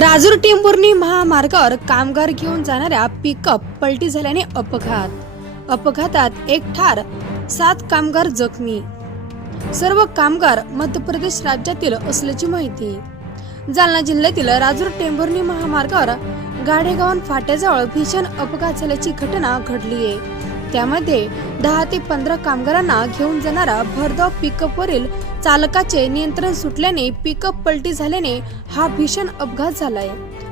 राजूर टेंभुर्णी महामार्गावर कामगार घेऊन जाणाऱ्या पिकअप पलटी झाल्याने अपघातात एक ठार, 7 कामगार जखमी। सर्व कामगार मध्य प्रदेश राज्यातील असल्याची माहिती। जालना जिल्ह्यातील राजूर टेंभुर्णी महामार्गावर गाडेगाव फाट्याजवळ भीषण अपघात झाल्याची घटना घडली आहे। त्यामध्ये 10 ते 15 कामगारांना घेऊन जाणारा भरधाव पिकअपवरील चालकाचे नियंत्रण सुटल्याने पिकअप पलटी झाल्याने हा भीषण अपघात झालाय।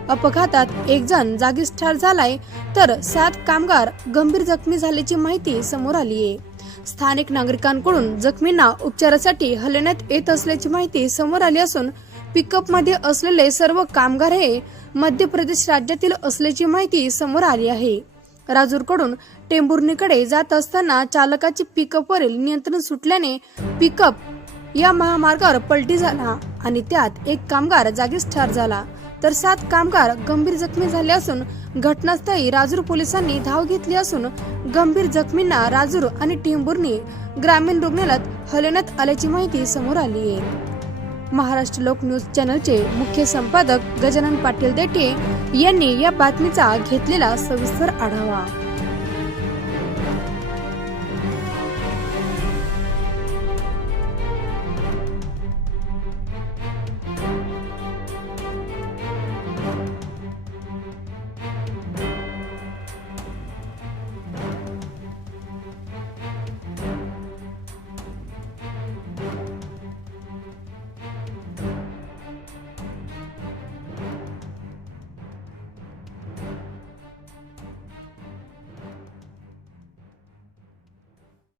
अपघातात एक जण जागीच ठार झालाय तर 7 कामगार गंभीर जखमी झाल्याची माहिती समोर आली आहे। स्थानिक नागरिकांकडून जखमींना उपचारासाठी हलवण्यात येत असल्याची माहिती समोर आली असून पिकअप मध्ये असलेले सर्व कामगार हे मध्य प्रदेश राज्यातील असल्याची माहिती समोर आली आहे। राजूरकडून टेंभुर्णीकडे जात असताना चालकाचे पिकअपवरील नियंत्रण सुटल्याने पिकअप या महामार्गावर पलटी झाला आणि त्यात एक कामगार जागीच ठार झाला तर 7 कामगार गंभीर जखमी झाले असून घटनास्थळी राजूर पोलिसांनी धाव घेतली असून गंभीर जखमींना राजूर आणि टेंभुर्णी ग्रामीण रुग्णालयात हलवण्यात आल्याची माहिती समोर आली आहे। महाराष्ट्र लोक न्यूज चॅनलचे मुख्य संपादक गजानन पाटील देठे यांनी या बातमीचा घेतलेला सविस्तर आढावा।